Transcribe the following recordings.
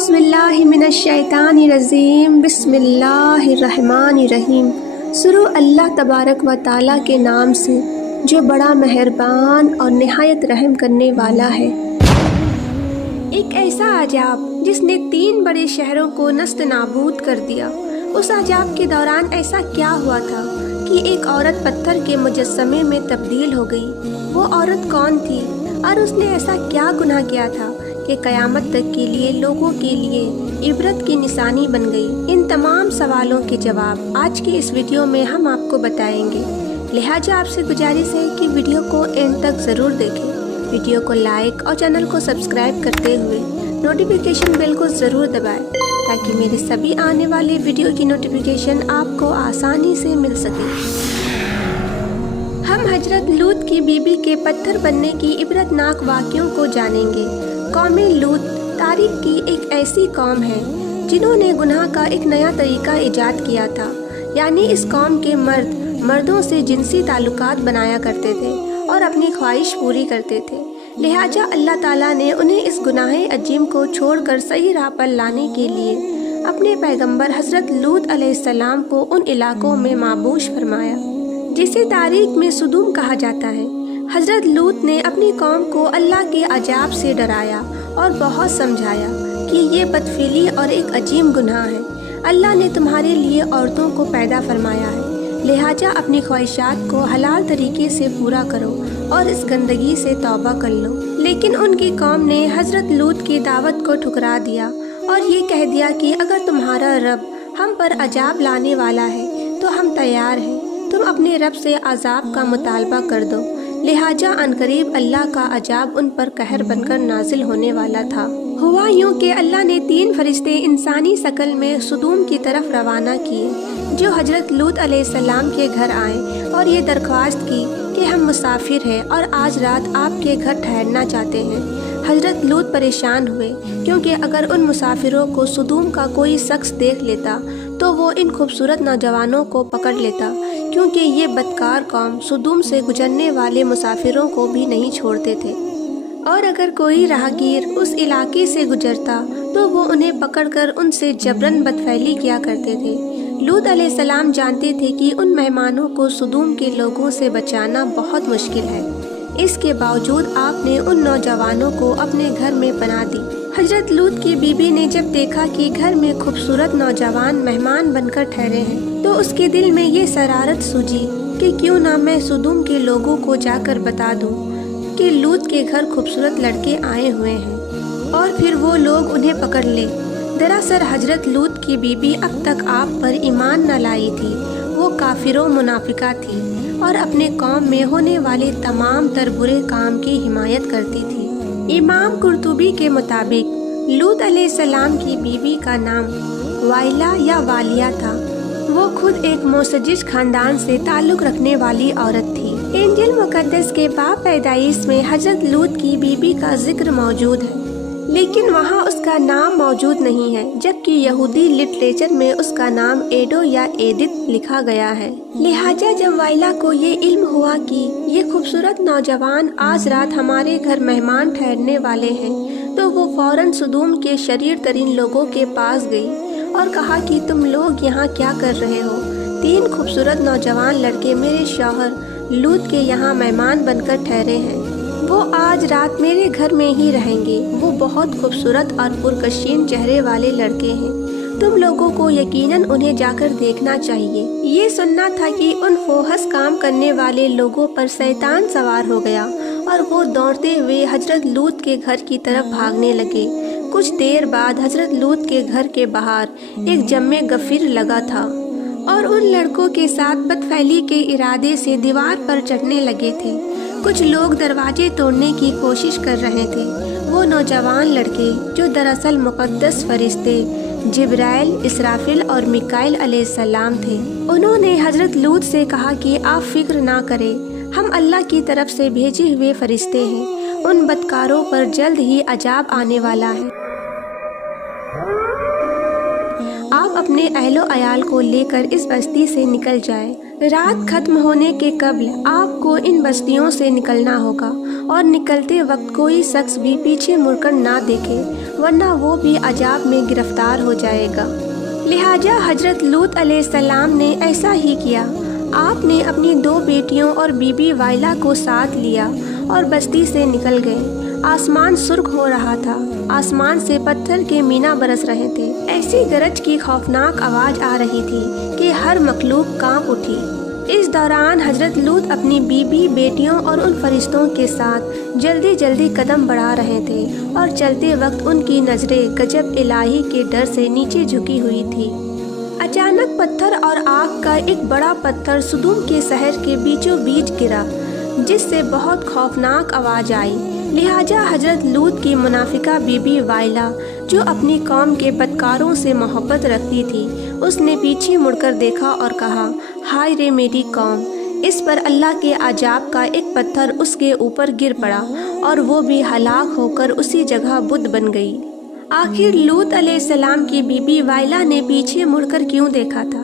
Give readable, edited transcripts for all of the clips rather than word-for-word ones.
اعوذ باللہ من الشیطان الرجیم بسم اللہ الرحمن الرحیم۔ شروع اللہ تبارک و تعالیٰ کے نام سے جو بڑا مہربان اور نہایت رحم کرنے والا ہے۔ ایک ایسا عذاب جس نے 3 بڑے شہروں کو نیست نابود کر دیا۔ اس عذاب کے دوران ایسا کیا ہوا تھا کہ ایک عورت پتھر کے مجسمے میں تبدیل ہو گئی؟ وہ عورت کون تھی اور اس نے ایسا کیا گناہ کیا تھا کہ قیامت تک کے لیے لوگوں کے لیے عبرت کی نشانی بن گئی؟ ان تمام سوالوں کے جواب آج کی اس ویڈیو میں ہم آپ کو بتائیں گے، لہٰذا آپ سے گزارش ہے کہ ویڈیو کو اینڈ تک ضرور دیکھیں۔ ویڈیو کو لائک اور چینل کو سبسکرائب کرتے ہوئے نوٹیفیکیشن بیل کو ضرور دبائیں تاکہ میرے سبھی آنے والے ویڈیو کی نوٹیفیکیشن آپ کو آسانی سے مل سکے۔ ہم حضرت لوط کی بیوی کے پتھر بننے کی عبرت ناک واقعوں کو جانیں گے۔ قوم لوط تاریخ کی ایک ایسی قوم ہے جنہوں نے گناہ کا ایک نیا طریقہ ایجاد کیا تھا، یعنی اس قوم کے مردوں سے جنسی تعلقات بنایا کرتے تھے اور اپنی خواہش پوری کرتے تھے۔ لہٰذا اللہ تعالیٰ نے انہیں اس گناہ عظیم کو چھوڑ کر صحیح راہ پر لانے کے لیے اپنے پیغمبر حضرت لوط علیہ السلام کو ان علاقوں میں مابعوث فرمایا جسے تاریخ میں سدوم کہا جاتا ہے۔ حضرت لوط نے اپنی قوم کو اللہ کے عذاب سے ڈرایا اور بہت سمجھایا کہ یہ بدفعلی اور ایک عظیم گناہ ہے۔ اللہ نے تمہارے لیے عورتوں کو پیدا فرمایا ہے، لہٰذا اپنی خواہشات کو حلال طریقے سے پورا کرو اور اس گندگی سے توبہ کر لو۔ لیکن ان کی قوم نے حضرت لوط کی دعوت کو ٹھکرا دیا اور یہ کہہ دیا کہ اگر تمہارا رب ہم پر عذاب لانے والا ہے تو ہم تیار ہیں، تم اپنے رب سے عذاب کا مطالبہ کر دو۔ لہٰذا عنقریب اللہ کا عذاب ان پر قہر بن کر نازل ہونے والا تھا۔ ہوا یوں کہ اللہ نے 3 فرشتے انسانی شکل میں سدوم کی طرف روانہ کیے جو حضرت لوط علیہ السلام کے گھر آئے اور یہ درخواست کی کہ ہم مسافر ہیں اور آج رات آپ کے گھر ٹھہرنا چاہتے ہیں۔ حضرت لوط پریشان ہوئے کیونکہ اگر ان مسافروں کو سدوم کا کوئی شخص دیکھ لیتا تو وہ ان خوبصورت نوجوانوں کو پکڑ لیتا، کیونکہ یہ بدکار قوم سدوم سے گزرنے والے مسافروں کو بھی نہیں چھوڑتے تھے، اور اگر کوئی راہگیر اس علاقے سے گزرتا تو وہ انہیں پکڑ کر ان سے جبراً بدفعلی کیا کرتے تھے۔ لوط علیہ السلام جانتے تھے کہ ان مہمانوں کو سدوم کے لوگوں سے بچانا بہت مشکل ہے، اس کے باوجود آپ نے ان نوجوانوں کو اپنے گھر میں پناہ دی۔ حضرت لوط کی بیوی نے جب دیکھا کہ گھر میں خوبصورت نوجوان مہمان بن کر ٹھہرے ہیں تو اس کے دل میں یہ شرارت سوجی کہ کیوں نہ میں سدوم کے لوگوں کو جا کر بتا دوں کہ لوط کے گھر خوبصورت لڑکے آئے ہوئے ہیں اور پھر وہ لوگ انہیں پکڑ لے۔ دراصل حضرت لوط کی بیوی اب تک آپ پر ایمان نہ لائی تھی، وہ کافر و منافقہ تھی اور اپنے قوم میں ہونے والے تمام تر برے کام کی حمایت کرتی تھی۔ امام قرطبی کے مطابق لوط علیہ السلام کی بیوی کا نام وائلہ یا والیہ تھا۔ وہ خود ایک معزز خاندان سے تعلق رکھنے والی عورت تھی۔ انجیل مقدس کے باب پیدائش میں حضرت لوط کی بیوی کا ذکر موجود ہے، لیکن وہاں اس کا نام موجود نہیں ہے، جبکہ یہودی لٹریچر میں اس کا نام ایڈو یا ایڈت لکھا گیا ہے۔ لہٰذا جب وائلہ کو یہ علم ہوا کہ یہ خوبصورت نوجوان آج رات ہمارے گھر مہمان ٹھہرنے والے ہیں تو وہ فوراً سدوم کے شریر ترین لوگوں کے پاس گئی اور کہا کہ تم لوگ یہاں کیا کر رہے ہو؟ 3 خوبصورت نوجوان لڑکے میرے شوہر لوط کے یہاں مہمان بن کر ٹھہرے ہیں، وہ آج رات میرے گھر میں ہی رہیں گے۔ وہ بہت خوبصورت اور پرکشین چہرے والے لڑکے ہیں، تم لوگوں کو یقیناً انہیں جا کر دیکھنا چاہیے۔ یہ سننا تھا کہ ان فوحش کام کرنے والے لوگوں پر شیطان سوار ہو گیا اور وہ دوڑتے ہوئے حضرت لوط کے گھر کی طرف بھاگنے لگے۔ کچھ دیر بعد حضرت لوط کے گھر کے باہر ایک جم غفیر لگا تھا اور ان لڑکوں کے ساتھ بدفعلی کے ارادے سے دیوار پر چڑھنے لگے تھے۔ کچھ لوگ دروازے توڑنے کی کوشش کر رہے تھے۔ وہ نوجوان لڑکے جو دراصل مقدس فرشتے جبرائیل، اسرافیل اور میکائیل علیہ السلام تھے، انہوں نے حضرت لوط سے کہا کہ آپ فکر نہ کریں، ہم اللہ کی طرف سے بھیجے ہوئے فرشتے ہیں، ان بدکاروں پر جلد ہی عذاب آنے والا ہے۔ آپ اپنے اہل و عیال کو لے کر اس بستی سے نکل جائیں۔ رات ختم ہونے کے قبل آپ کو ان بستیوں سے نکلنا ہوگا اور نکلتے وقت کوئی شخص بھی پیچھے مڑ کر نہ دیکھے، ورنہ وہ بھی عذاب میں گرفتار ہو جائے گا۔ لہٰذا حضرت لوط علیہ السلام نے ایسا ہی کیا۔ آپ نے اپنی 2 بیٹیوں اور بی بی وائلا کو ساتھ لیا اور بستی سے نکل گئے۔ آسمان سرخ ہو رہا تھا، آسمان سے پتھر کے مینا برس رہے تھے۔ ایسی گرج کی خوفناک آواز آ رہی تھی کہ ہر مخلوق کانپ اٹھی۔ اس دوران حضرت لوط اپنی بیوی، بیٹیوں اور ان فرشتوں کے ساتھ جلدی جلدی قدم بڑھا رہے تھے اور چلتے وقت ان کی نظریں غضب الہی کے ڈر سے نیچے جھکی ہوئی تھی۔ اچانک پتھر اور آگ کا ایک بڑا پتھر سدوم کے شہر کے بیچوں بیچ گرا، جس سے بہت خوفناک آواز آئی۔ لہٰذا حضرت لوط کی منافقہ بی بی وائلا، جو اپنی قوم کے بدکاروں سے محبت رکھتی تھی، اس نے پیچھے مڑ کر دیکھا اور کہا، ہائے رے میری قوم! اس پر اللہ کے عذاب کا ایک پتھر اس کے اوپر گر پڑا اور وہ بھی ہلاک ہو کر اسی جگہ بت بن گئی۔ آخر لوط علیہ السلام کی بی بی وائلا نے پیچھے مڑ کر کیوں دیکھا تھا؟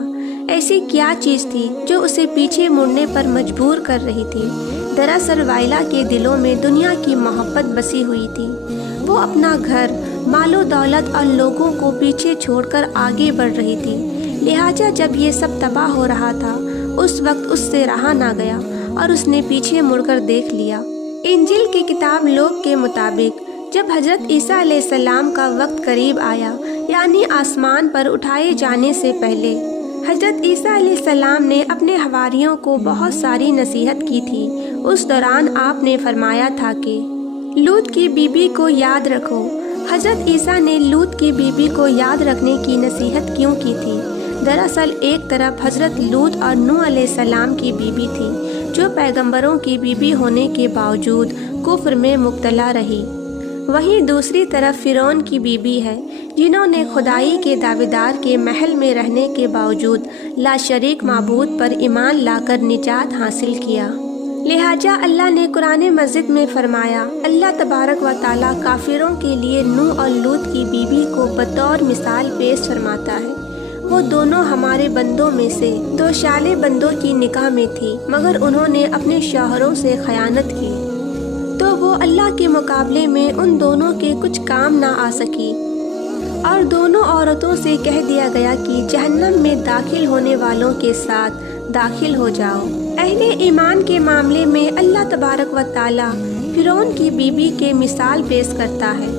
ایسی کیا چیز تھی جو اسے پیچھے مڑنے پر مجبور کر رہی تھی؟ دراصل وائلا کے دلوں میں دنیا کی محبت بسی ہوئی تھی۔ وہ اپنا گھر، مال و دولت اور لوگوں کو پیچھے چھوڑ کر آگے بڑھ رہی تھی۔ لہٰذا جب یہ سب تباہ ہو رہا تھا، اس وقت اس سے رہا نہ گیا اور اس نے پیچھے مڑ کر دیکھ لیا۔ انجیل کی کتاب لوق کے مطابق جب حضرت عیسیٰ علیہ السلام کا وقت قریب آیا، یعنی آسمان پر اٹھائے جانے سے پہلے، حضرت عیسیٰ علیہ السلام نے اپنے حواریوں کو بہت ساری نصیحت کی تھی۔ اس دوران آپ نے فرمایا تھا کہ لوط کی بیوی کو یاد رکھو۔ حضرت عیسیٰ نے لوط کی بیوی کو یاد رکھنے کی نصیحت کیوں کی تھی؟ دراصل ایک طرف حضرت لوط اور نوح علیہ السلام کی بیوی تھی، جو پیغمبروں کی بیوی ہونے کے باوجود کفر میں مبتلا رہی۔ وہیں دوسری طرف فرعون کی بیوی ہے، جنہوں نے خدائی کے دعویدار کے محل میں رہنے کے باوجود لاشریک معبود پر ایمان لا کر نجات حاصل کیا۔ لہٰذا اللہ نے قرآن مجید میں فرمایا، اللہ تبارک و تعالیٰ کافروں کے لیے نوح اور لوط کی بیوی کو بطور مثال پیش فرماتا ہے۔ وہ دونوں ہمارے بندوں میں سے 2 صالح بندوں کی نکاح میں تھی، مگر انہوں نے اپنے شوہروں سے خیانت کی، تو وہ اللہ کے مقابلے میں ان دونوں کے کچھ کام نہ آ سکی، اور دونوں عورتوں سے کہہ دیا گیا کہ جہنم میں داخل ہونے والوں کے ساتھ داخل ہو جاؤ۔ اہل ایمان کے معاملے میں اللہ تبارک و تعالیٰ فرعون کی بیوی کے مثال پیش کرتا ہے،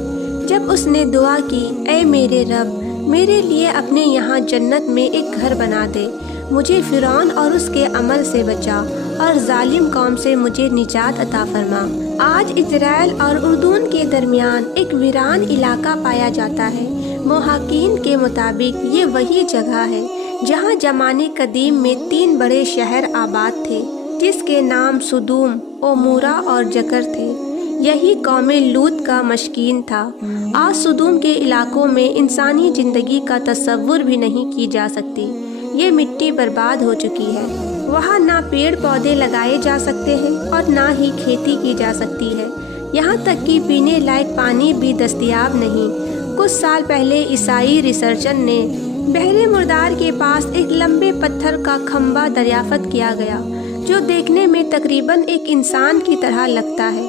جب اس نے دعا کی، اے میرے رب، میرے لیے اپنے یہاں جنت میں ایک گھر بنا دے، مجھے فرعون اور اس کے عمل سے بچا اور ظالم قوم سے مجھے نجات عطا فرما۔ آج اسرائیل اور اردن کے درمیان ایک ویران علاقہ پایا جاتا ہے۔ محققین کے مطابق یہ وہی جگہ ہے جہاں زمانے قدیم میں 3 بڑے شہر آباد تھے، جس کے نام سدوم، عمورہ اور جکر تھے۔ یہی قوم لوط کا مسکن تھا۔ آج سدوم کے علاقوں میں انسانی زندگی کا تصور بھی نہیں کی جا سکتی۔ یہ مٹی برباد ہو چکی ہے۔ وہاں نہ پیڑ پودے لگائے جا سکتے ہیں اور نہ ہی کھیتی کی جا سکتی ہے۔ یہاں تک کہ پینے لائق پانی بھی دستیاب نہیں۔ کچھ سال پہلے عیسائی ریسرچر نے بحر مردار کے پاس ایک لمبے پتھر کا کھمبا دریافت کیا گیا، جو دیکھنے میں تقریباً ایک انسان کی طرح لگتا ہے۔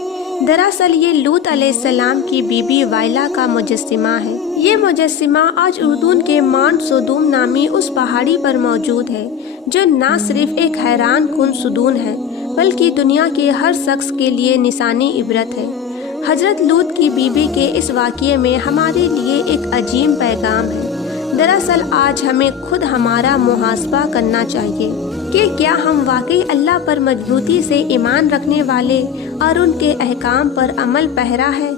دراصل یہ لوط علیہ السلام کی بیوی وائلا کا مجسمہ ہے۔ یہ مجسمہ آج اردن کے ماؤنٹ سدوم نامی اس پہاڑی پر موجود ہے، جو نہ صرف ایک حیران کن ستون ہے، بلکہ دنیا کے ہر شخص کے لیے نشانی عبرت ہے۔ حضرت لوط کی بیوی کے اس واقعے میں ہمارے لیے ایک عظیم پیغام ہے۔ دراصل آج ہمیں خود ہمارا محاسبہ کرنا چاہیے کہ کیا ہم واقعی اللہ پر مضبوطی سے ایمان رکھنے والے اور ان کے احکام پر عمل پیرا ہے؟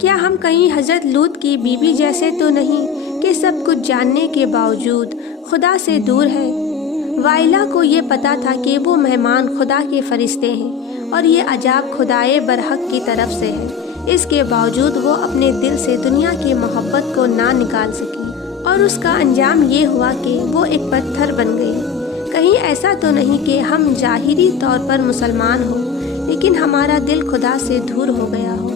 کیا ہم کہیں حضرت لوط کی بیوی جیسے تو نہیں کہ سب کچھ جاننے کے باوجود خدا سے دور ہے؟ وائلا کو یہ پتا تھا کہ وہ مہمان خدا کے فرشتے ہیں اور یہ عذاب خدائے برحق کی طرف سے ہے۔ اس کے باوجود وہ اپنے دل سے دنیا کی محبت کو نہ نکال سکی، اور اس کا انجام یہ ہوا کہ وہ ایک پتھر بن گئی۔ کہیں ایسا تو نہیں کہ ہم ظاہری طور پر مسلمان ہوں، لیکن ہمارا دل خدا سے دور ہو گیا ہو۔